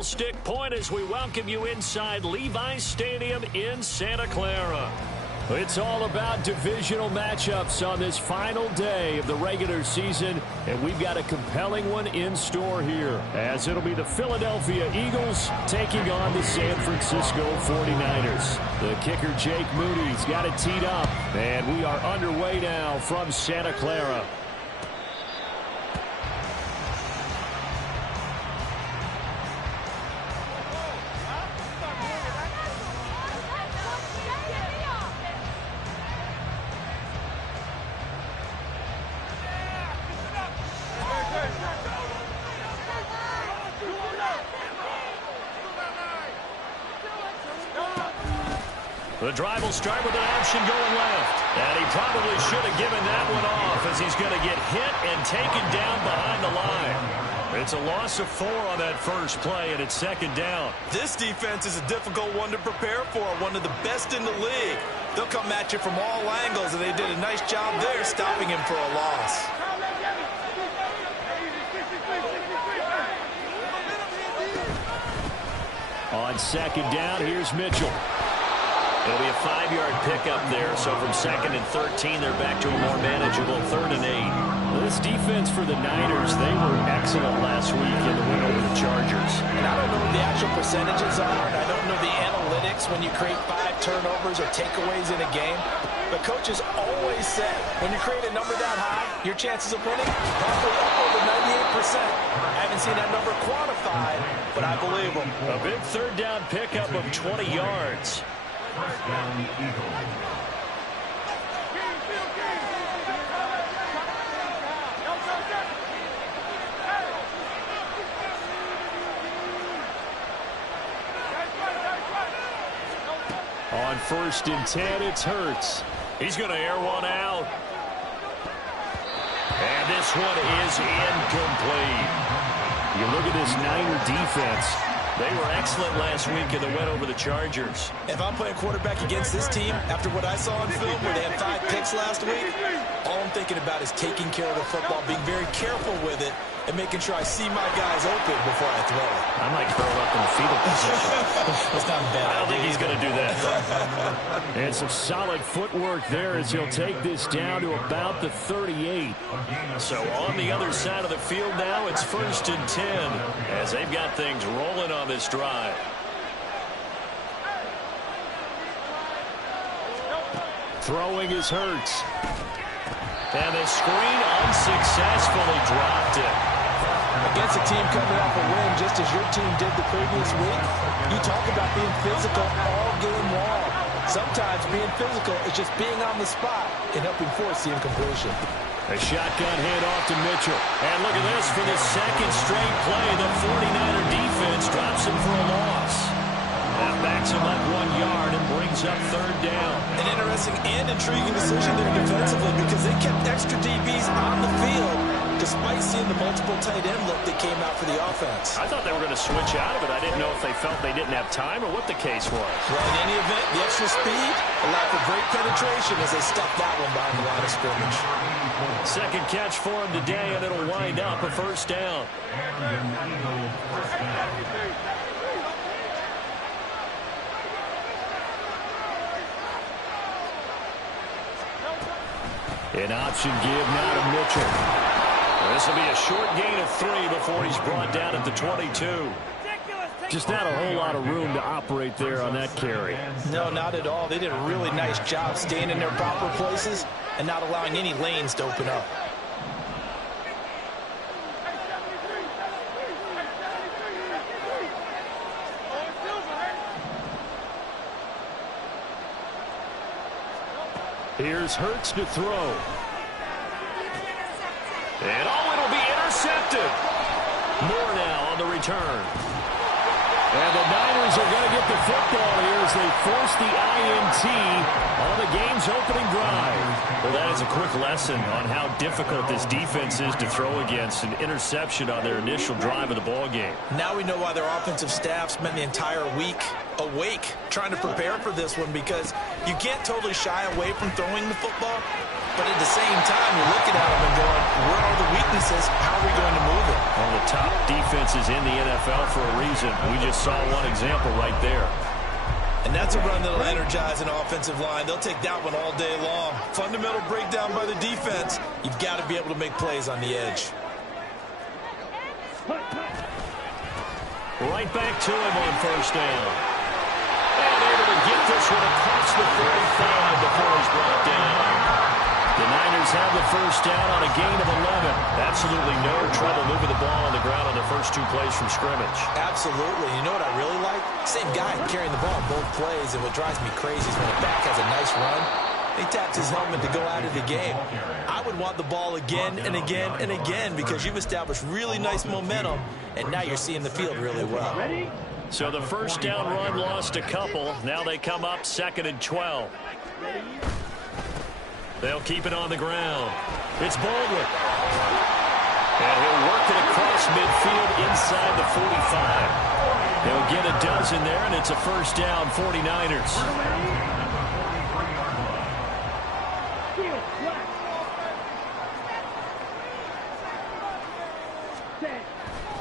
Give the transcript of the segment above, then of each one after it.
Candlestick Point as we welcome you inside Levi's Stadium in Santa Clara. It's all about divisional matchups on this final day of the regular season, and we've got a compelling one in store here, as it'll be the Philadelphia Eagles taking on the San Francisco 49ers. The kicker, Jake Moody's got it teed up, and we are underway now from Santa Clara. The drive will start with an option going left. And he probably should have given that one off as he's going to get hit and taken down behind the line. It's a loss of 4 on that first play, and it's second down. This defense is a difficult one to prepare for, one of the best in the league. They'll come at you from all angles, and they did a nice job there stopping him for a loss. On second down, here's Mitchell. It'll be a 5-yard pickup there, so from 2nd and 13, they're back to a more manageable 3rd and 8. Well, this defense for the Niners, they were excellent last week in the win over the Chargers. And I don't know what the actual percentages are, and I don't know the analytics when you create 5 turnovers or takeaways in a game. But coaches always say, when you create a number that high, your chances of winning probably up over 98%. I haven't seen that number quantified, but I believe them. A big 3rd down pickup of 20 yards. On 1st and 10, it's Hurts. He's going to air one out. And this one is incomplete. You look at this Niner defense. They were excellent last week in the win over the Chargers. If I'm playing quarterback against this team, after what I saw on film where they had 5 picks last week, all I'm thinking about is taking care of the football, being very careful with it, and making sure I see my guys open before I throw it. I might curl up in the fetal position. That's not bad. I don't think he's going to do that. And some solid footwork there as he'll take this down to about the 38. So on the other side of the field now, it's 1st and 10 as they've got things rolling on this drive. Throwing is Hurts. And the screen unsuccessfully dropped it. Against a team coming off a win just as your team did the previous week, you talk about being physical all game long. Sometimes being physical is just being on the spot and helping force the incompletion. A shotgun handoff to Mitchell. And look at this for the 2nd straight play. The 49er defense drops him for a loss. That backs him up 1 yard and brings up 3rd down. An interesting and intriguing decision there defensively because they kept extra DBs on the field despite seeing the multiple tight end look that came out for the offense. I thought they were going to switch out of it. I didn't know if they felt they didn't have time or what the case was. Well, in any event, the extra speed allowed for great penetration as they stuffed that one behind the line of scrimmage. 2nd catch for him today, and it'll wind up a 1st down. An option give now to Mitchell. This will be a short gain of 3 before he's brought down at the 22. Just not a whole lot of room to operate there on that carry. No, not at all. They did a really nice job staying in their proper places and not allowing any lanes to open up. Here's Hurts to throw. And it'll be intercepted. More now on the return. And the Niners are going to get the football here as they force the INT on the game's opening drive. Well, that is a quick lesson on how difficult this defense is to throw against. An interception on their initial drive of the ball game. Now we know why their offensive staff spent the entire week awake trying to prepare for this one, because you can't totally shy away from throwing the football, But at the same time, you're looking at them and going, where are the weaknesses? How are we going to move it? One of the top defenses in the NFL for a reason. We just saw one example right there. And that's a run that'll energize an offensive line. They'll take that one all day long. Fundamental breakdown by the defense. You've got to be able to make plays on the edge. Right back to him on first down. And able to get this one across the 35 before he's brought down. The Niners have the first down on a gain of 11. Absolutely no trouble moving the ball on the ground on the first 2 plays from scrimmage. Absolutely. You know what I really like? Same guy carrying the ball on both plays, and what drives me crazy is when a back has a nice run, he taps his helmet to go out of the game. I would want the ball again and again and again because you've established really nice momentum, and now you're seeing the field really well. So the first down run lost a couple. Now they come up 2nd and 12. They'll keep it on the ground. It's Baldwin. And he'll work it across midfield inside the 45. He'll get a dozen there, and it's a first down, 49ers.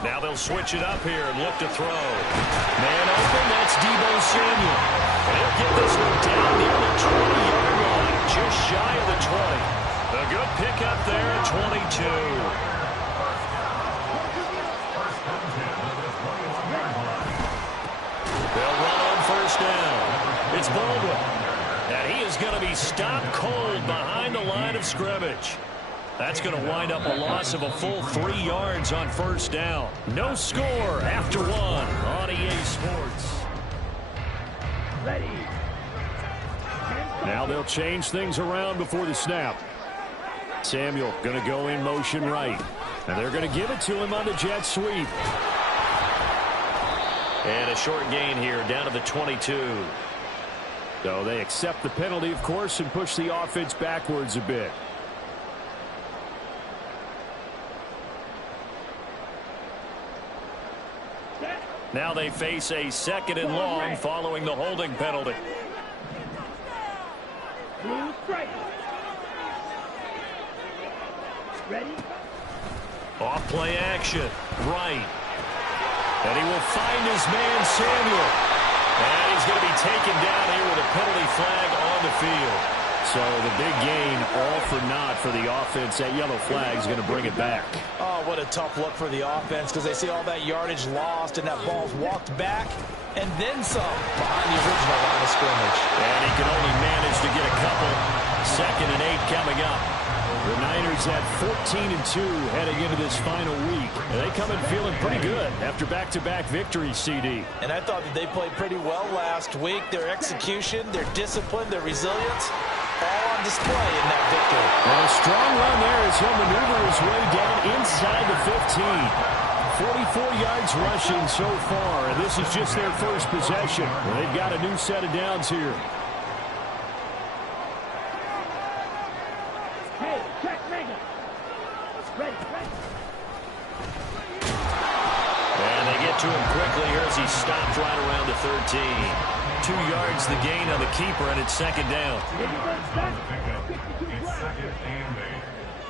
Now they'll switch it up here and look to throw. Man open, that's Deebo Samuel. And he'll get this one down near the 20-yard line, just shy of the 20. A good pickup there at 22. They'll run on first down. It's Baldwin. And he is going to be stopped cold behind the line of scrimmage. That's going to wind up a loss of a full 3 yards on first down. No score after 1 on EA Sports. Now they'll change things around before the snap. Samuel going to go in motion right. And they're going to give it to him on the jet sweep. And a short gain here down to the 22. So they accept the penalty, of course, and push the offense backwards a bit. Now they face a 2nd and long following the holding penalty. Ready? Off play action. Right. And he will find his man Samuel. And he's going to be taken down here with a penalty flag on the field. So the big gain all for naught for the offense. That yellow flag is going to bring it back. Oh, what a tough look for the offense because they see all that yardage lost and that ball's walked back and then some behind the original line of scrimmage. And he can only manage to get a couple. 2nd and 8 coming up. The Niners at 14-2 heading into this final week. And they come in feeling pretty good after back-to-back victories, CD. And I thought that they played pretty well last week. Their execution, their discipline, their resilience, all on display in that victory. And a strong run there as he'll maneuver his way down inside the 15. 44 yards rushing so far, and this is just their first possession. They've got a new set of downs here. Hey, check Mega. Ready. And they get to him quickly here as he stopped right around the 13. 2 yards the gain on the keeper, and it's 2nd down.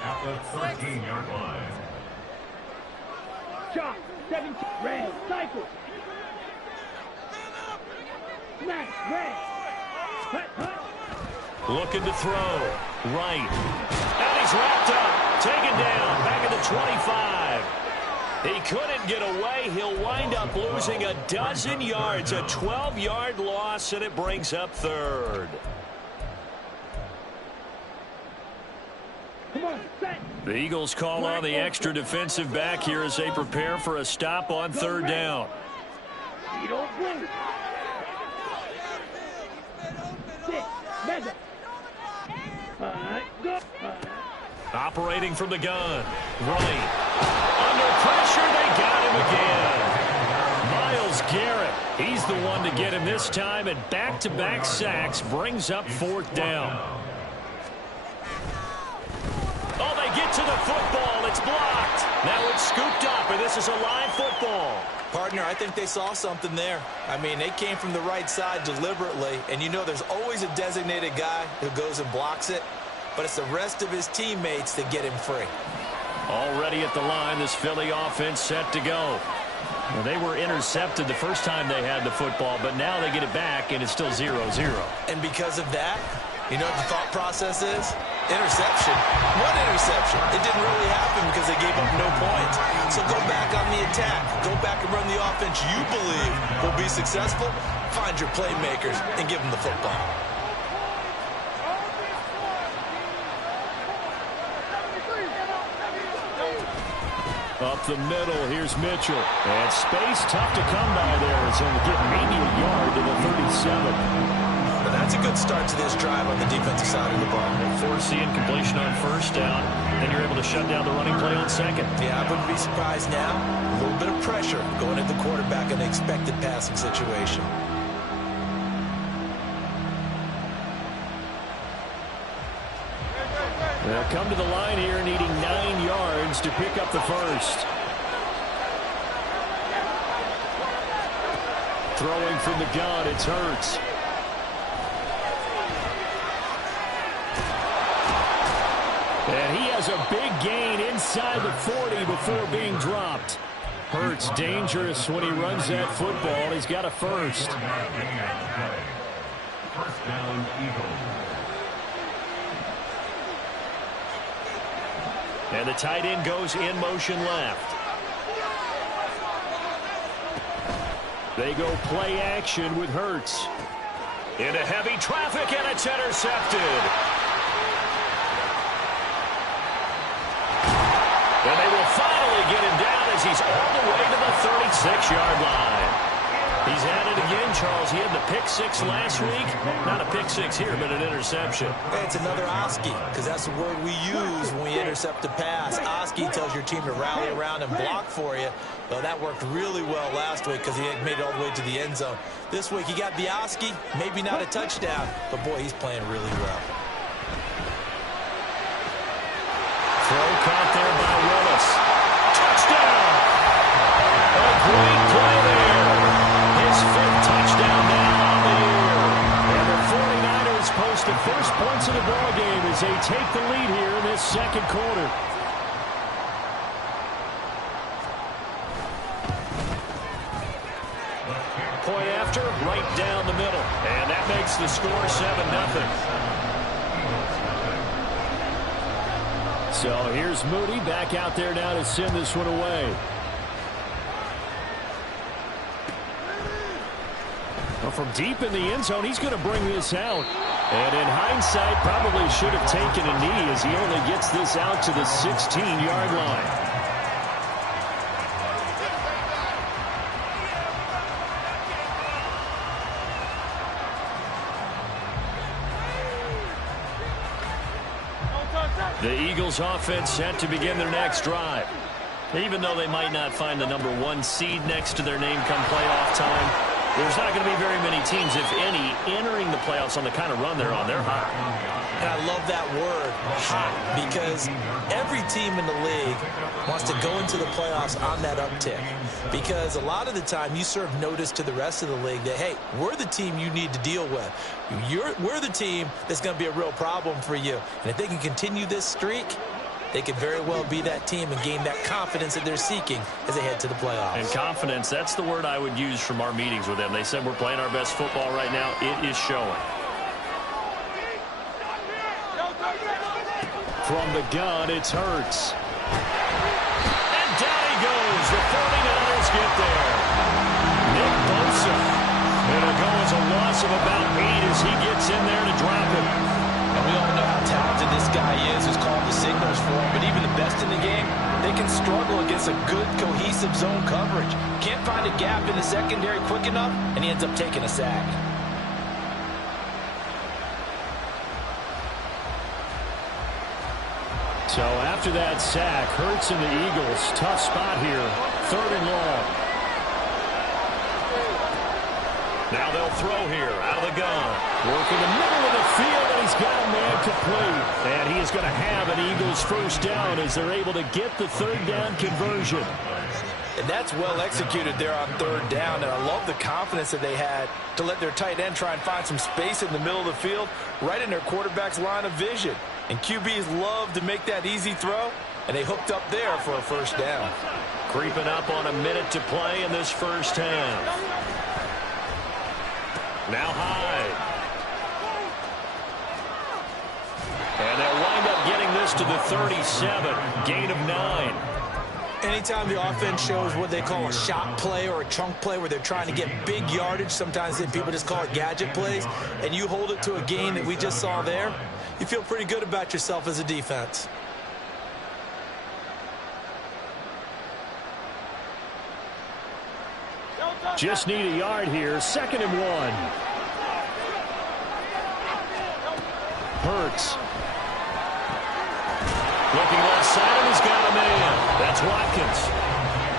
At the 13-yard line. Shot. 17. Red. Cycle. Smash. Red. Hut. Looking to throw. Right. And he's wrapped up. Taken down. Back at the 25. He couldn't get away. He'll wind up losing a dozen yards. A 12-yard loss, and it brings up 3rd. Come on. Set. The Eagles call on the extra defensive back here as they prepare for a stop on 3rd down. You don't blink. Six. Mega. Go. Operating from the gun. Right. Under pressure, they got him again. Myles Garrett, he's the one to get him this time, and back-to-back sacks brings up 4th down. Oh, they get to the football. It's blocked. Now it's scooped up, and this is a live football. Partner, I think they saw something there. I mean, they came from the right side deliberately, and you know there's always a designated guy who goes and blocks it. but it's the rest of his teammates that get him free. Already at the line, this Philly offense set to go. Well, they were intercepted the first time they had the football, but now they get it back, and it's still 0-0. And because of that, you know what the thought process is? Interception. One interception. It didn't really happen because they gave up no points. So go back on the attack. Go back and run the offense you believe will be successful. Find your playmakers and give them the football. Up the middle, here's Mitchell. And space tough to come by there. It's going to get maybe a yard to the 37. But that's a good start to this drive on the defensive side of the ball. Force the incompletion on first down. Then you're able to shut down the running play on second. Yeah, I wouldn't be surprised now. A little bit of pressure going at the quarterback in an expected passing situation. They'll come to the line here needing 9 yards to pick up the first. Throwing from the gun, it's Hurts. And he has a big gain inside the 40 before being dropped. Hurts dangerous when he runs that football. He's got a first. First down, Eagles. And the tight end goes in motion left. They go play action with Hurts. Into heavy traffic, and it's intercepted. And they will finally get him down as he's all the way to the 36-yard line. He's at it again, Charles. He had the pick six last week. Not a pick six here, but an interception. Hey, it's another Oski, because that's the word we use when we intercept a pass. Oski tells your team to rally around and block for you. Well, that worked really well last week because he made it all the way to the end zone. This week he got the Oski, maybe not a touchdown, but boy, he's playing really well. Throw caught there by Willis. Touchdown! A great play there. His 5th touchdown now on the year. And the 49ers post the first points of the ball game as they take the lead here in this second quarter. Point after, right down the middle. And that makes the score 7-0. So here's Moody back out there now to send this one away. Well, from deep in the end zone, he's going to bring this out. And in hindsight, probably should have taken a knee as he only gets this out to the 16-yard line. The Eagles offense set to begin their next drive. Even though they might not find the #1 seed next to their name come playoff time, there's not going to be very many teams, if any, entering the playoffs on the kind of run they're on. They're hot. And I love that word, hot, because every team in the league wants to go into the playoffs on that uptick. Because a lot of the time you serve notice to the rest of the league that, hey, we're the team you need to deal with. We're the team that's going to be a real problem for you. And if they can continue this streak, they could very well be that team and gain that confidence that they're seeking as they head to the playoffs. And confidence, that's the word I would use from our meetings with them. They said we're playing our best football right now. It is showing. From the gun, it's Hurts. And down he goes. The 49ers get there. Nick Bosa. It'll go as a loss of about 8 as he gets in there to drop it. And we all know how talented this guy is who's called the signals for him. But even the best in the game, they can struggle against a good, cohesive zone coverage. Can't find a gap in the secondary quick enough, and he ends up taking a sack. So after that sack, Hurts and the Eagles, tough spot here, 3rd and long. Now they'll throw here, out of the gun. Work in the middle of the field, and he's got a man complete. And he is going to have an Eagles first down as they're able to get the 3rd down conversion. And that's well executed there on 3rd down. And I love the confidence that they had to let their tight end try and find some space in the middle of the field, right in their quarterback's line of vision. And QBs love to make that easy throw, and they hooked up there for a first down. Creeping up on a minute to play in this first half. Now Hyde. And they'll wind up getting this to the 37. Gain of 9. Anytime the offense shows what they call a shot play or a chunk play where they're trying to get big yardage, sometimes people just call it gadget plays, and you hold it to a gain that we just saw there, you feel pretty good about yourself as a defense. Just need a yard here. 2nd and 1. Hurts. Looking left side, and he's got a man. That's Watkins.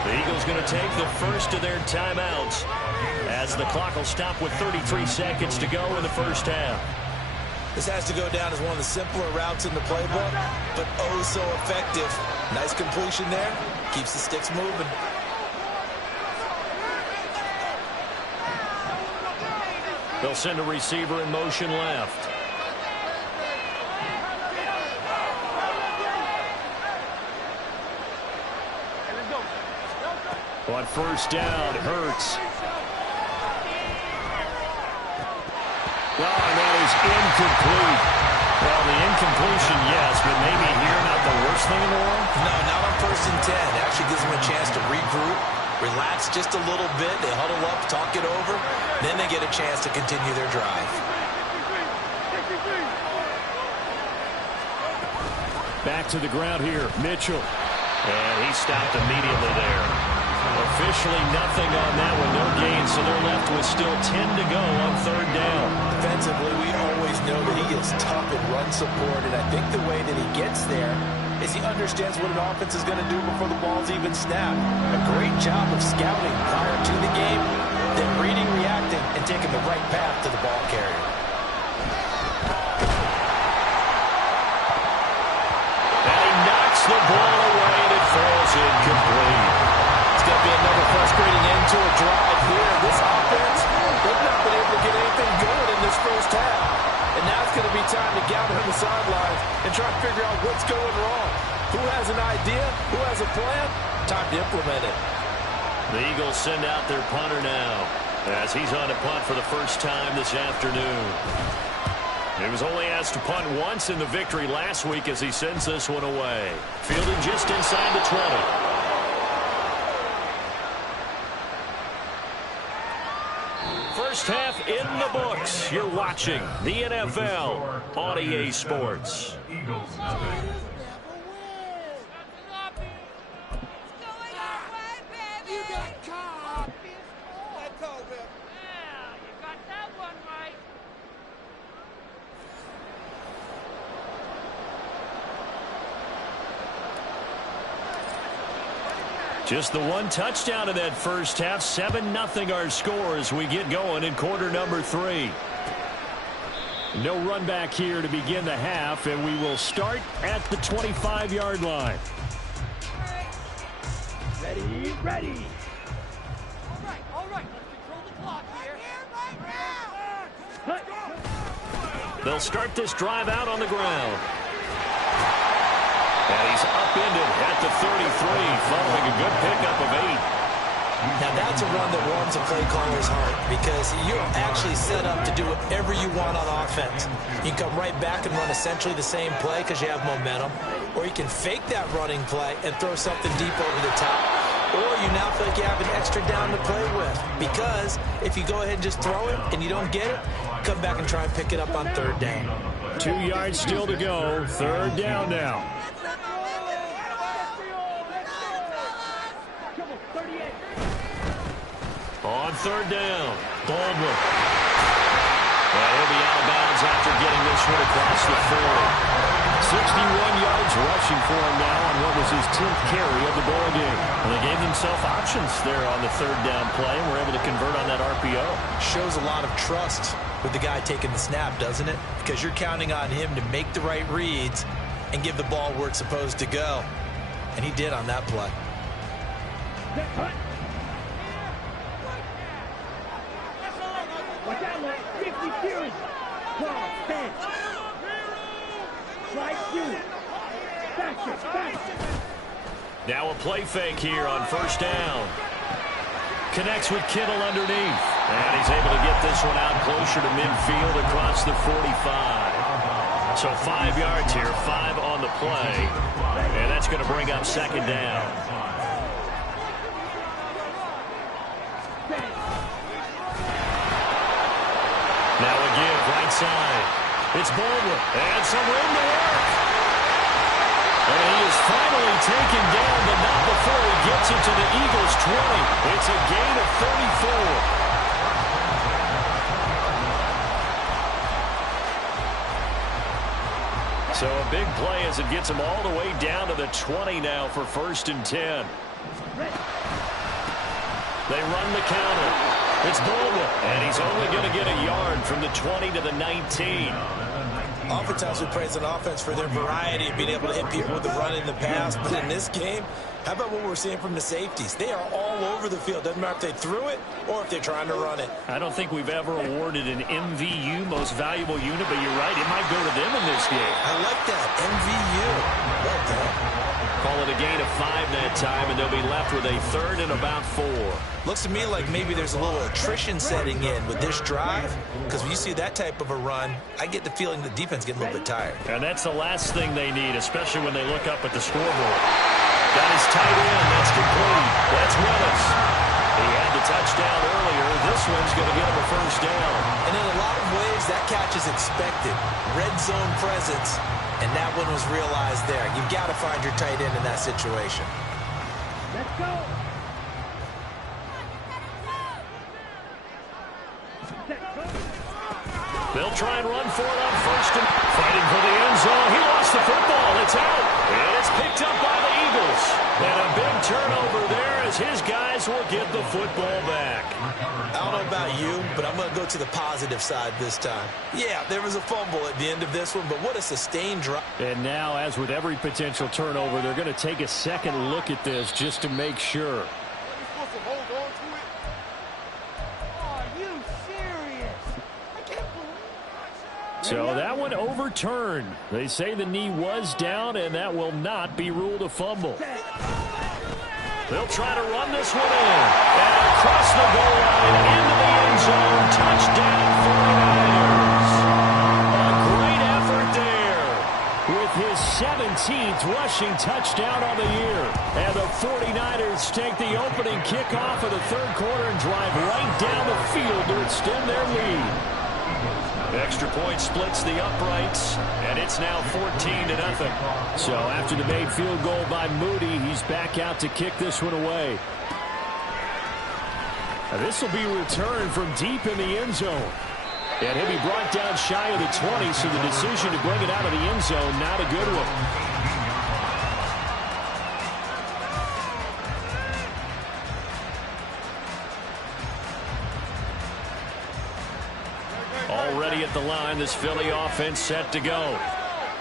The Eagles going to take the first of their timeouts as the clock will stop with 33 seconds to go in the first half. This has to go down as one of the simpler routes in the playbook, but oh so effective. Nice completion there. Keeps the sticks moving. They'll send a receiver in motion left. On first down, Hurts. Well, and that is incomplete. Well, the incompletion, yes, but maybe here not the worst thing in the world? No, not on 1st and 10. It actually gives them a chance to regroup, relax just a little bit. They huddle up, talk it over. Then they get a chance to continue their drive. Back to the ground here, Mitchell. And he stopped immediately there. Officially nothing on that one, no gain, so they're left with still 10 to go on 3rd down. Defensively, we always know that he is tough in run support, and I think the way that he gets there is he understands what an offense is going to do before the ball's even snapped. A great job of scouting prior to the game, then reading, reacting, and taking the right path to the ball carrier. And he knocks the ball away, and it falls incomplete. It's going to be another frustrating end to a drive here. This offense, they've not been able to get anything going in this first half. And now it's going to be time to gather on the sidelines and try to figure out what's going wrong. Who has an idea? Who has a plan? Time to implement it. The Eagles send out their punter now as he's on to punt for the first time this afternoon. He was only asked to punt once in the victory last week as he sends this one away. Fielded just inside the 20. First half in the books. You're watching the NFL on EA Sports. Eagles nothing. Just the one touchdown in that first half. 7-0 our score as we get going in quarter number 3. No run back here to begin the half, and we will start at the 25-yard line. Ready, ready. All right, let's control the clock here. They'll start this drive out on the ground. And he's upended at the 33, following a good pickup of 8. Now that's a run that warms a play caller's heart because you're actually set up to do whatever you want on offense. You can come right back and run essentially the same play because you have momentum, or you can fake that running play and throw something deep over the top, or you now feel like you have an extra down to play with because if you go ahead and just throw it and you don't get it, come back and try and pick it up on 3rd down. 2 yards still to go. 3rd down now. On 3rd down, Baldwin. And he'll be out of bounds after getting this one across the 40. 61 yards rushing for him now on what was his 10th carry of the ball game. And they gave themselves options there on the 3rd down play and were able to convert on that RPO. Shows a lot of trust with the guy taking the snap, doesn't it? Because you're counting on him to make the right reads and give the ball where it's supposed to go. And he did on that play. Watch out, man. 50 series. 12, 10. Right unit. Faster, faster. Now a play fake here on first down. Connects with Kittle underneath. And he's able to get this one out closer to midfield across the 45. So 5 yards here, 5 on the play. And that's going to bring up second down. Now a give right side. It's Baldwin. And some room to work. And he is finally taken down, but not before he gets it to the Eagles' 20. It's a gain of 34. So a big play as it gets him all the way down to the 20 now for 1st and 10. They run the counter. It's Baldwin, and he's only going to get a yard from the 20 to the 19. Oftentimes we praise an offense for their variety of being able to hit people with the run in the past. But in this game, how about what we're seeing from the safeties? They are all over the field. Doesn't matter if they threw it or if they're trying to run it. I don't think we've ever awarded an MVU, most valuable unit, but you're right. It might go to them in this game. I like that. MVU. Well done. Call it a gain of 5 that time, and they'll be left with a 3rd and about 4. Looks to me like maybe there's a little attrition setting in with this drive, because when you see that type of a run, I get the feeling the defense getting a little bit tired. And that's the last thing they need, especially when they look up at the scoreboard. Got his tight end. That's complete. That's Willis. He had the touchdown earlier. This one's going to get him a 1st down. And in a lot of ways, that catch is expected. Red zone presence, and that one was realized there. You've got to find your tight end in that situation. Let's go. They'll try and run for it on 1st and fighting for the end zone. He lost the football. It's out. And it's picked up by the Eagles. And a big turnover there as his guys will get the football back. I don't know about you, but I'm going to go to the positive side this time. Yeah, there was a fumble at the end of this one, but what a sustained drive. And now, as with every potential turnover, they're going to take a second look at this just to make sure. So that one overturned. They say the knee was down, and that will not be ruled a fumble. They'll try to run this one in. And across the goal line, into the end zone. Touchdown, 49ers. A great effort there with his 17th rushing touchdown on the year. And the 49ers take the opening kickoff of the 3rd quarter and drive right down the field to extend their lead. Extra point splits the uprights, and it's now 14-0. So after the made field goal by Moody, he's back out to kick this one away. This will be returned from deep in the end zone. And he'll be brought down shy of the 20, so the decision to bring it out of the end zone, not a good one. Already at the line, this Philly offense set to go.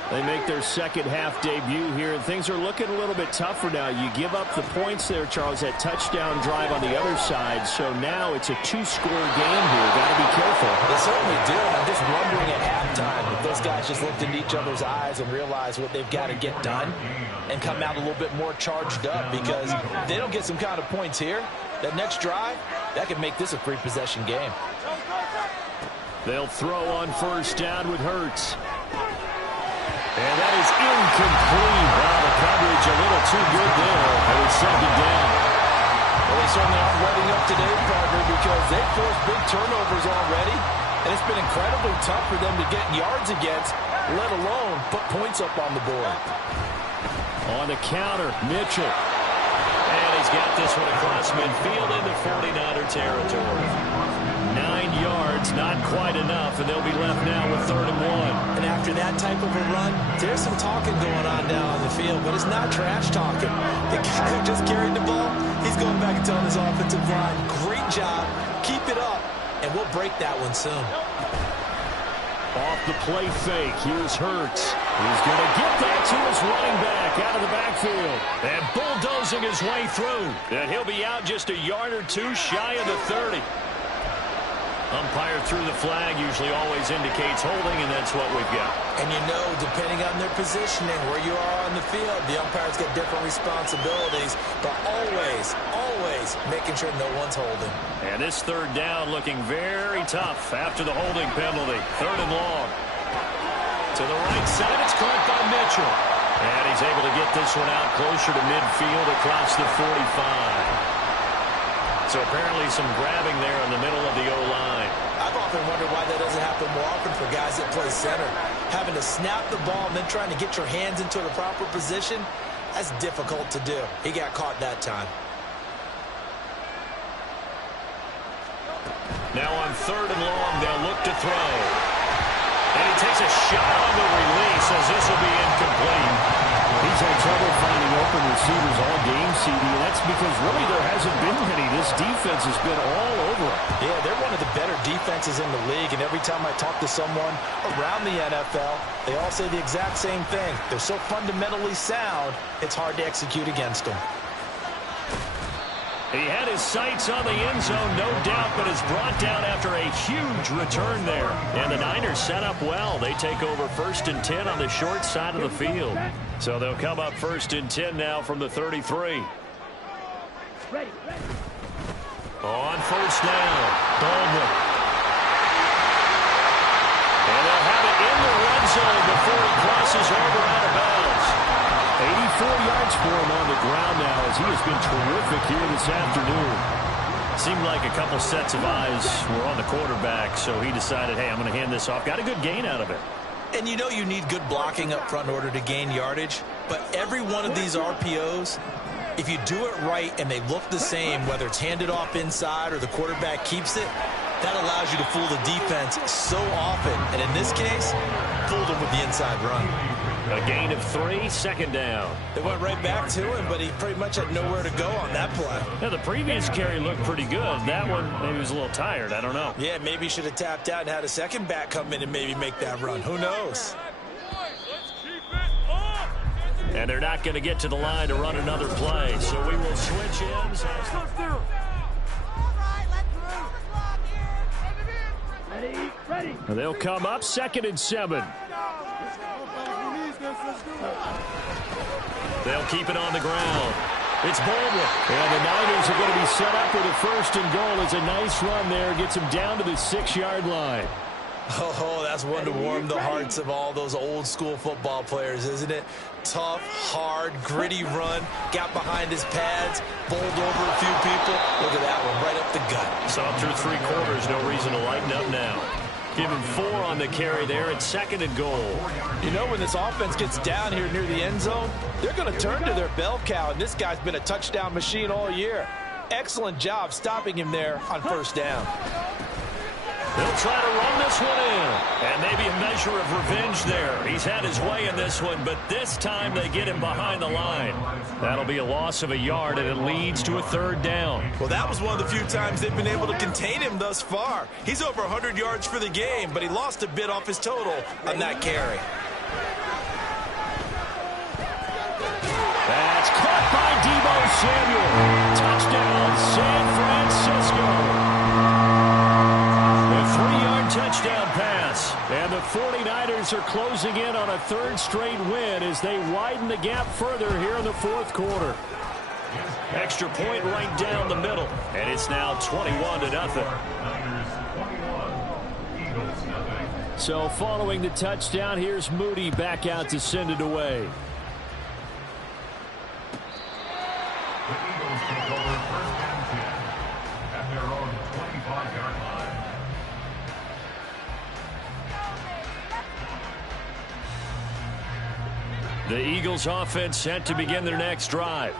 They make their second half debut here, and things are looking a little bit tougher now. You give up the points there, Charles, that touchdown drive on the other side, so now it's a 2-score game here. Got to be careful. They certainly do, and I'm just wondering at halftime if those guys just looked into each other's eyes and realized what they've got to get done and come out a little bit more charged up, because if they don't get some kind of points here, that next drive, that could make this a 3-possession game. They'll throw on 1st down with Hurts. And that is incomplete. Wow, the coverage a little too good there. And it's 2nd down. Well, they certainly aren't letting up today, partner, because they've forced big turnovers already. And it's been incredibly tough for them to get yards against, let alone put points up on the board. On the counter, Mitchell. And he's got this one across midfield into 49er territory. 9 yards, not quite enough, and they'll be left now with 3rd and 1. And after that type of a run, there's some talking going on down on the field, but it's not trash talking. The guy who just carried the ball, he's going back and telling his offensive line, great job, keep it up, and we'll break that one soon. Off the play fake, here's Hurts. He's going to get that to his running back out of the backfield. And bulldozing his way through. And he'll be out just a yard or two shy of the 30. Umpire threw the flag, usually always indicates holding, and that's what we've got. And you know, depending on their positioning, where you are on the field, the umpires get different responsibilities, but always, always making sure no one's holding. And this third down looking very tough after the holding penalty. Third and long. To the right side, it's caught by Mitchell. And he's able to get this one out closer to midfield across the 45. So apparently some grabbing there in the middle of the O-line. I've often wondered why that doesn't happen more often for guys that play center. Having to snap the ball and then trying to get your hands into the proper position, that's difficult to do. He got caught that time. Now on third and long, they'll look to throw. And he takes a shot on the release as this will be incomplete. He's had trouble finding open receivers all game, CD, and that's because really there hasn't been many. This defense has been all over him. Yeah, they're one of the better defenses in the league, and every time I talk to someone around the NFL, they all say the exact same thing. They're so fundamentally sound, it's hard to execute against them. He had his sights on the end zone, no doubt, but is brought down after a huge return there. And the Niners set up well. They take over 1st and 10 on the short side of the field. So they'll come up 1st and 10 now from the 33. On first down, Baldwin. And they'll have it in the red zone before he crosses over out of bounds. 84 yards for him on the ground now as he has been terrific here this afternoon. Seemed like a couple sets of eyes were on the quarterback, so he decided, hey, I'm going to hand this off. Got a good gain out of it. And you know you need good blocking up front in order to gain yardage, but every one of these RPOs, if you do it right and they look the same, whether it's handed off inside or the quarterback keeps it, that allows you to fool the defense so often. And in this case, fooled them with the inside run. A gain of 3, second down. They went right back to him, but he pretty much had nowhere to go on that play. Now, the previous carry looked pretty good. That one, maybe he was a little tired. I don't know. Yeah, maybe he should have tapped out and had a second back come in and maybe make that run. Who knows? And they're not going to get to the line to run another play, so we will switch ends. Ready. They'll come up 2nd and 7. They'll keep it on the ground. It's Baldwin. And the Niners are going to be set up with a 1st and goal. It's a nice run there. Gets them down to the 6-yard line. Oh, that's one to warm the hearts of all those old school football players, isn't it? Tough, hard, gritty run. Got behind his pads, bowled over a few people. Look at that one, right up the gut. Saw through 3 quarters. No reason to lighten up now. Give him 4 on the carry there. It's 2nd and goal. You know, when this offense gets down here near the end zone, they're going to turn to their bell cow, and this guy's been a touchdown machine all year. Excellent job stopping him there on 1st down. They'll try to run this one in. And maybe a measure of revenge there. He's had his way in this one, but this time they get him behind the line. That'll be a loss of a yard, and it leads to a 3rd down. Well, that was one of the few times they've been able to contain him thus far. He's over 100 yards for the game, but he lost a bit off his total on that carry. That's caught by Deebo Samuel. Touchdown, San Francisco. A 3-yard touchdown pass. And the 49ers are closing in on a 3rd straight win as they widen the gap further here in the 4th quarter. Extra point right down the middle. And it's now 21-0. So following the touchdown, here's Moody back out to send it away. The Eagles take over 1st and 10 at their own 25-yard line. The Eagles offense set to begin their next drive.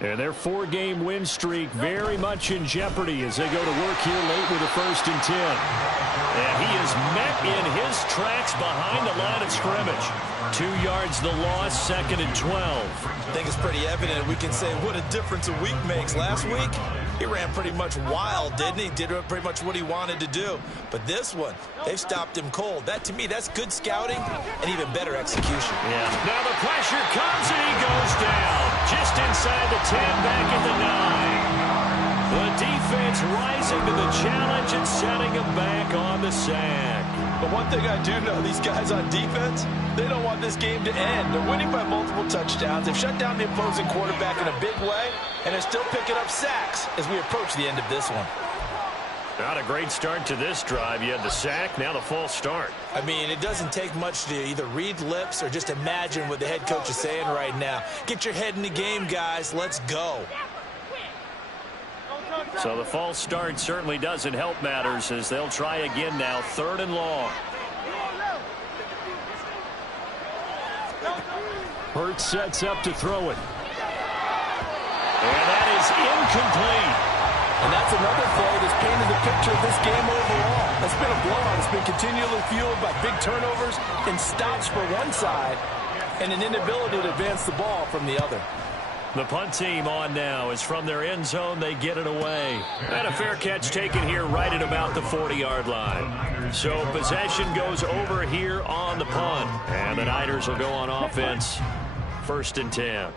And their 4-game win streak very much in jeopardy as they go to work here late with a 1st and 10. And he is met in his tracks behind the line of scrimmage. 2 yards the loss, 2nd and 12. I think it's pretty evident. We can say what a difference a week makes. Last week, he ran pretty much wild, didn't he? Did pretty much what he wanted to do. But this one, they've stopped him cold. That, to me, that's good scouting and even better execution. Yeah. Now the pressure comes and he goes down. Just inside the 10, back at the 9. The defense rising to the challenge, and setting him back on the sack. But one thing I do know, these guys on defense, they don't want this game to end. They're winning by multiple touchdowns. They've shut down the opposing quarterback in a big way, and they're still picking up sacks as we approach the end of this one. Not a great start to this drive. You had the sack, now the false start. I mean, it doesn't take much to either read lips or just imagine what the head coach is saying right now. Get your head in the game, guys. Let's go. So the false start certainly doesn't help matters as they'll try again now, 3rd and long. Hurts sets up to throw it. And that is incomplete. And that's another play that's painted the picture of this game overall. It's been a blowout. It's been continually fueled by big turnovers and stops for one side and an inability to advance the ball from the other. The punt team on now is from their end zone. They get it away. And a fair catch taken here right at about the 40-yard line. So possession goes over here on the punt. And the Niners will go on offense. 1st and 10.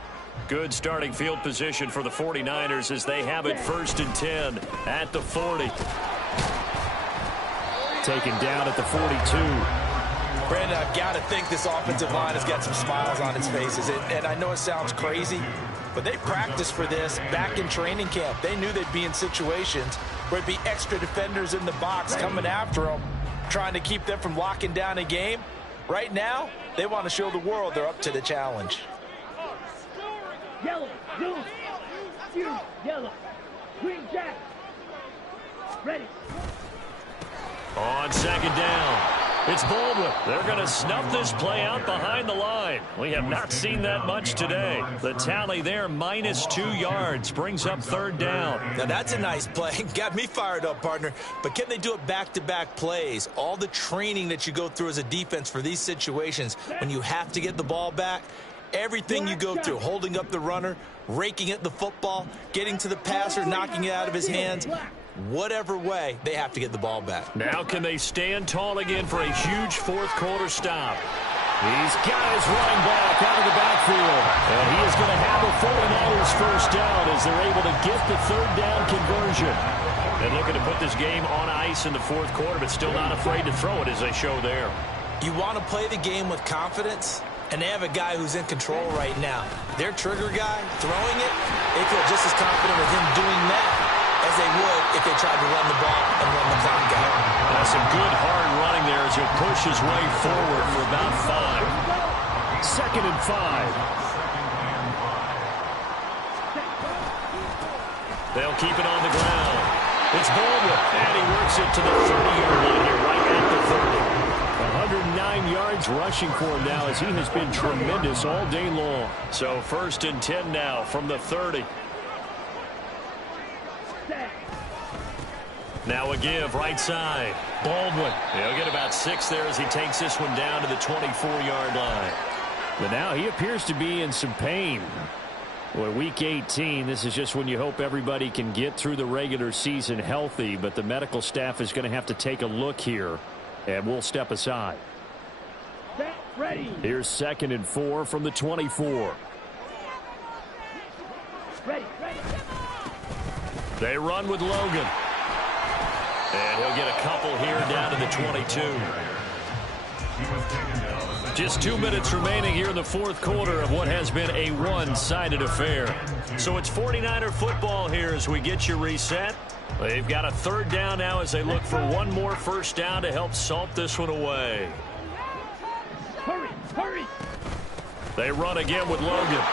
Good starting field position for the 49ers as they have it 1st and 10 at the 40. Taken down at the 42. Brandon, I've got to think this offensive line has got some smiles on its faces. And I know it sounds crazy, but they practiced for this back in training camp. They knew they'd be in situations where it'd be extra defenders in the box coming after them, trying to keep them from locking down a game. Right now, they want to show the world they're up to the challenge. Yellow, blue, blue, yellow, green jack. Ready. On 2nd down. It's Baldwin. They're going to snuff this play out behind the line. We have not seen that much today. The tally there, -2 yards, brings up 3rd down. Now, that's a nice play. Got me fired up, partner. But can they do it back-to-back plays? All the training that you go through as a defense for these situations, when you have to get the ball back, everything you go through, holding up the runner, raking at the football, getting to the passer, knocking it out of his hands, whatever way, they have to get the ball back. Now can they stand tall again for a huge 4th quarter stop? He's got his running back out of the backfield. And he is going to have the 49ers 1st down as they're able to get the 3rd down conversion. And looking to put this game on ice in the 4th quarter, but still not afraid to throw it as they show there. You want to play the game with confidence? And they have a guy who's in control right now. Their trigger guy throwing it, they feel just as confident with him doing that as they would if they tried to run the ball and run the clock out. That's some good hard running there as he'll push his way forward for about 5. 2nd and 5. They'll keep it on the ground. It's Baldwin, and he works it to the 30-yard line here, right at the 30. 109 yards rushing for him now as he has been tremendous all day long. So 1st and 10 now from the 30. Now a give right side. Baldwin. He'll get about 6 there as he takes this one down to the 24-yard line. But now he appears to be in some pain. Boy, week 18, this is just when you hope everybody can get through the regular season healthy, but the medical staff is going to have to take a look here, and we'll step aside. Ready. Here's 2nd and 4 from the 24. Ready. They run with Logan. And he'll get a couple here down to the 22. Just 2 minutes remaining here in the 4th quarter of what has been a one-sided affair. So it's 49er football here as we get you reset. They've got a 3rd down now as they look for one more 1st down to help salt this one away. Hurry. They run again with Logan.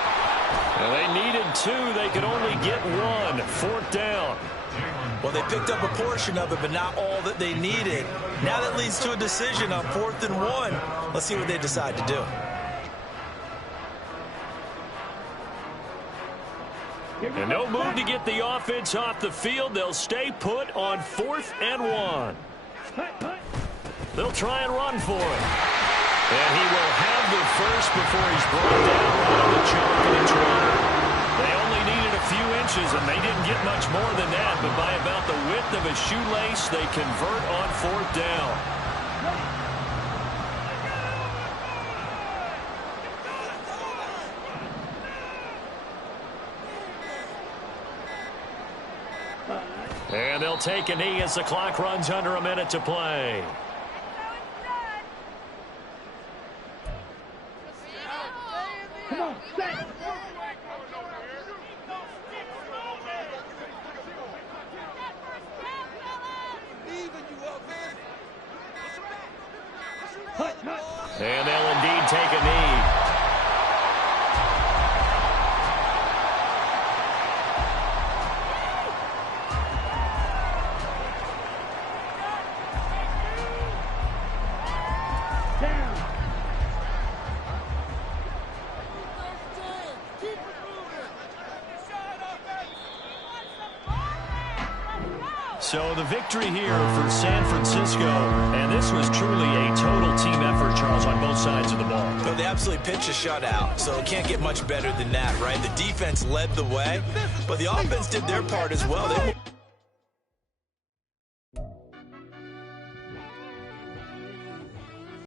And they needed 2. They could only get 1. 4th down. Well, they picked up a portion of it, but not all that they needed. Now that leads to a decision on 4th and 1. Let's see what they decide to do. And no move to get the offense off the field. They'll stay put on 4th and 1. They'll try and run for it. And he will have the first before he's brought down right on the chalk of the 20. They only needed a few inches, and they didn't get much more than that. But by about the width of a shoelace, they convert on 4th down. And they'll take a knee as the clock runs under a minute to play. Come on, set. And they'll indeed take a knee. So the victory here for San Francisco, and this was truly a total team effort, Charles, on both sides of the ball. But they absolutely pitched a shutout, so it can't get much better than that, right? The defense led the way, but the offense did their part as well.